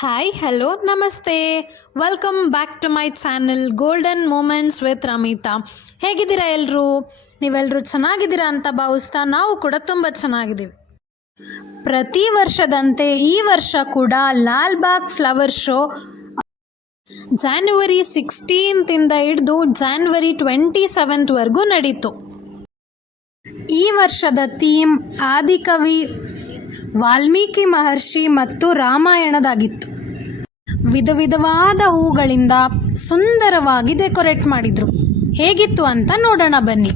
Hi hello ನಮಸ್ತೆ. Welcome back to my channel golden moments with Ramita. ಹೇಗಿದ್ದೀರಾ ಎಲ್ಲರೂ? ನೀವೆಲ್ಲರೂ ಚೆನ್ನಾಗಿದ್ದೀರಾ ಅಂತ ಭಾವಿಸ್ತಾ ನಾವು ಕೂಡ ತುಂಬ ಚೆನ್ನಾಗಿದ್ದೀವಿ. ಪ್ರತಿ ವರ್ಷದಂತೆ ಈ ವರ್ಷ ಕೂಡ ಲಾಲ್ಬಾಗ್ ಫ್ಲವರ್ ಶೋ ಜಾನ್ವರಿ 16 ಹಿಡಿದು ಜಾನ್ವರಿ 27ವರೆಗೂ ನಡೀತು. ಈ ವರ್ಷದ ಥೀಮ್ ಆದಿಕವಿ ವಾಲ್ಮೀಕಿ ಮಹರ್ಷಿ ಮತ್ತು ರಾಮಾಯಣದಾಗಿತ್ತು. ವಿಧ ವಿಧವಾದ ಹೂಗಳಿಂದ ಸುಂದರವಾಗಿ ಡೆಕೋರೇಟ್ ಮಾಡಿದ್ರು. ಹೇಗಿತ್ತು ಅಂತ ನೋಡೋಣ ಬನ್ನಿ.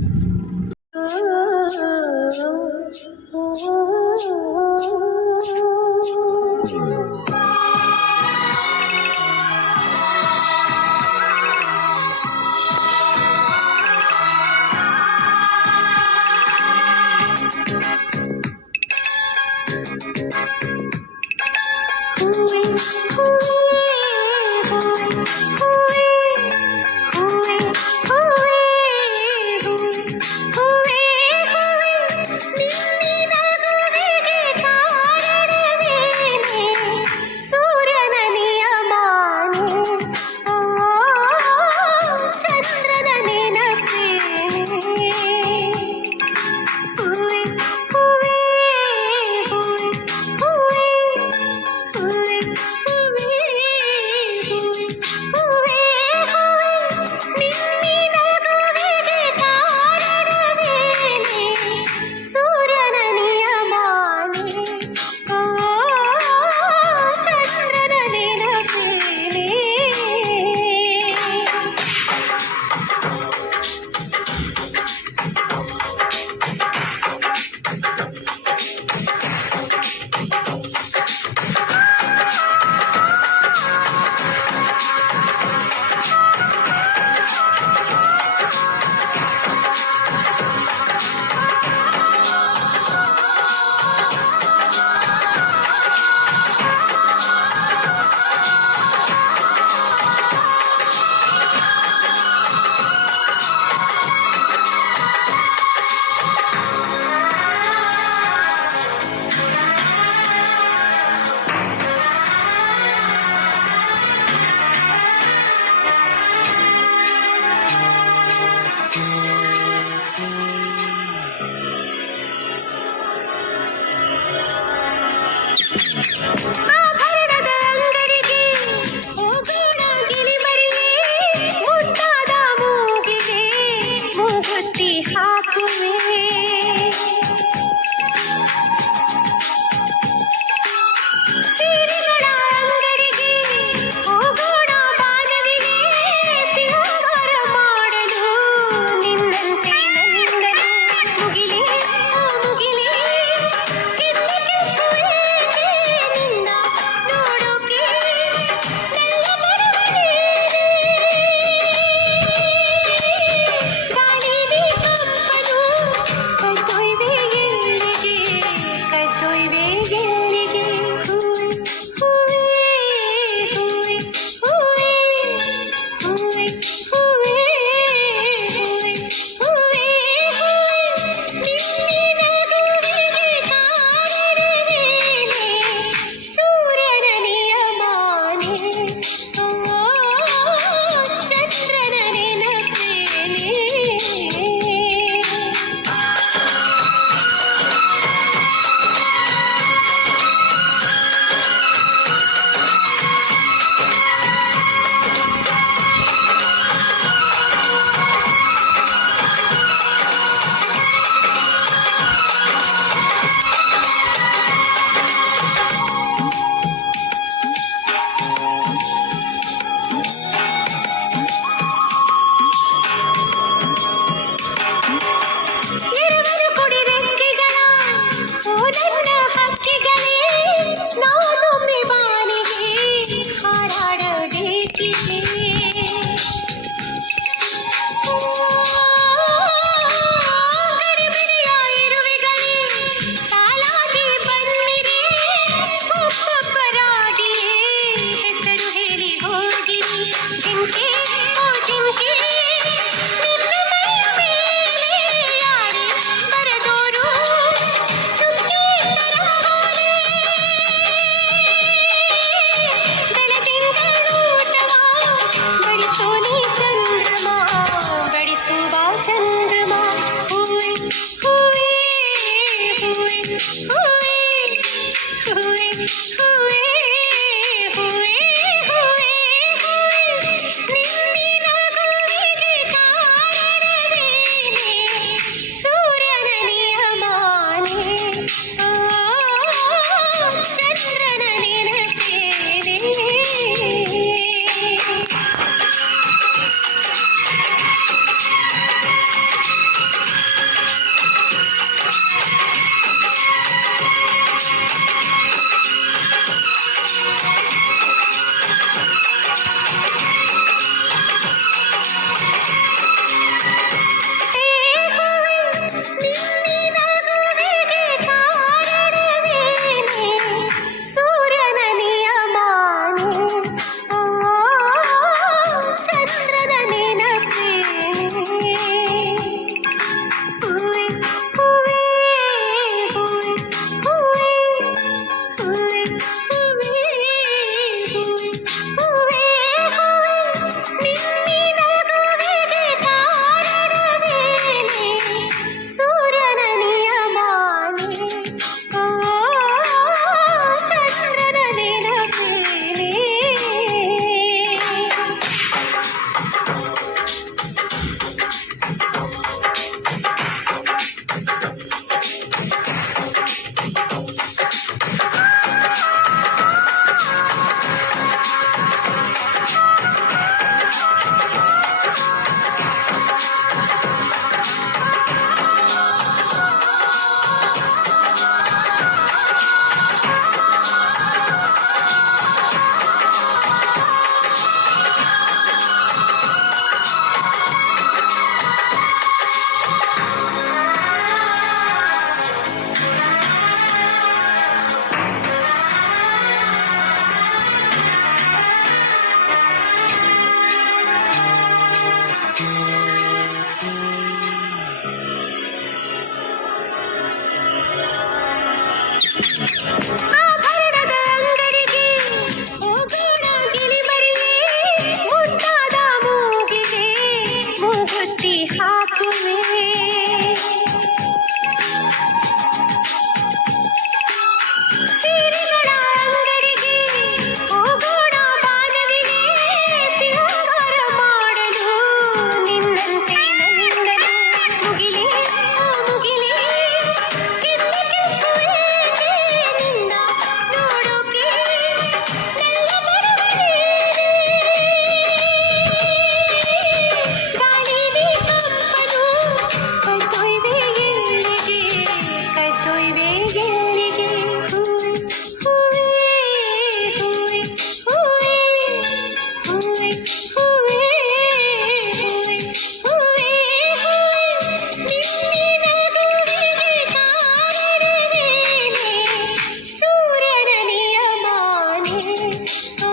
ಓ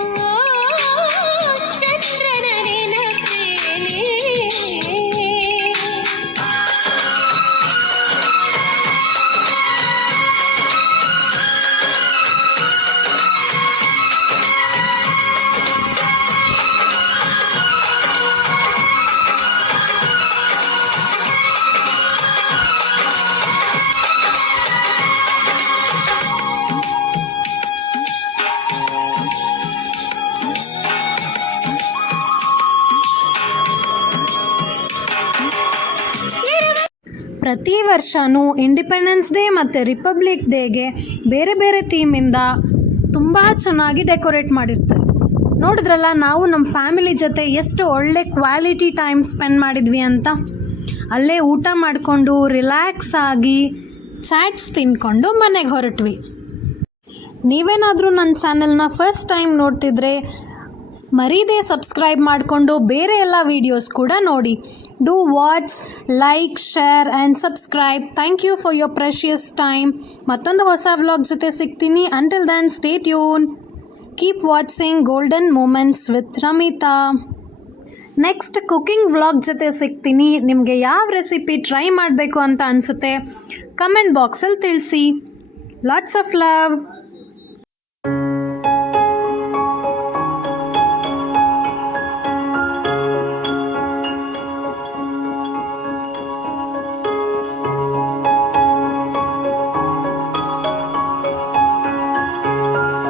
ಚಂದ್ರನ ನೆನಪೇನೆ. ಪ್ರತಿ ವರ್ಷವೂ ಇಂಡಿಪೆಂಡೆನ್ಸ್ ಡೇ ಮತ್ತು ರಿಪಬ್ಲಿಕ್ ಡೇಗೆ ಬೇರೆ ಬೇರೆ ಥೀಮಿಂದ ತುಂಬ ಚೆನ್ನಾಗಿ ಡೆಕೋರೇಟ್ ಮಾಡಿರ್ತಾರೆ. ನೋಡಿದ್ರಲ್ಲ, ನಾವು ನಮ್ಮ ಫ್ಯಾಮಿಲಿ ಜೊತೆ ಎಷ್ಟು ಒಳ್ಳೆ ಕ್ವಾಲಿಟಿ ಟೈಮ್ ಸ್ಪೆಂಡ್ ಮಾಡಿದ್ವಿ ಅಂತ. ಅಲ್ಲೇ ಊಟ ಮಾಡಿಕೊಂಡು ರಿಲ್ಯಾಕ್ಸ್ ಆಗಿ ಚಾಟ್ಸ್ ತಿಂದ್ಕೊಂಡು ಮನೆಗೆ ಹೊರಟ್ವಿ. ನೀವೇನಾದರೂ ನನ್ನ ಚಾನಲ್ನ ಫಸ್ಟ್ ಟೈಮ್ ನೋಡ್ತಿದ್ರೆ ಮರೀದೆ ಸಬ್ಸ್ಕ್ರೈಬ್ ಮಾಡಿಕೊಂಡು ಬೇರೆ ಎಲ್ಲ ವೀಡಿಯೋಸ್ ಕೂಡ ನೋಡಿ. Do watch, like, share and subscribe. Thank you for your precious time. ಮತ್ತೊಂದು ಹೊಸ ವ್ಲಾಗ್ ಜೊತೆ ಸಿಗ್ತೀನಿ. Until then stay tune. Keep watching golden moments with Ramita. Next cooking vlog ಜೊತೆ ಸಿಗ್ತೀನಿ. ನಿಮಗೆ ಯಾವ ರೆಸಿಪಿ ಟ್ರೈ ಮಾಡಬೇಕು ಅಂತ ಅನಿಸುತ್ತೆ ಕಮೆಂಟ್ ಬಾಕ್ಸಲ್ಲಿ ತಿಳಿಸಿ. Lots of love.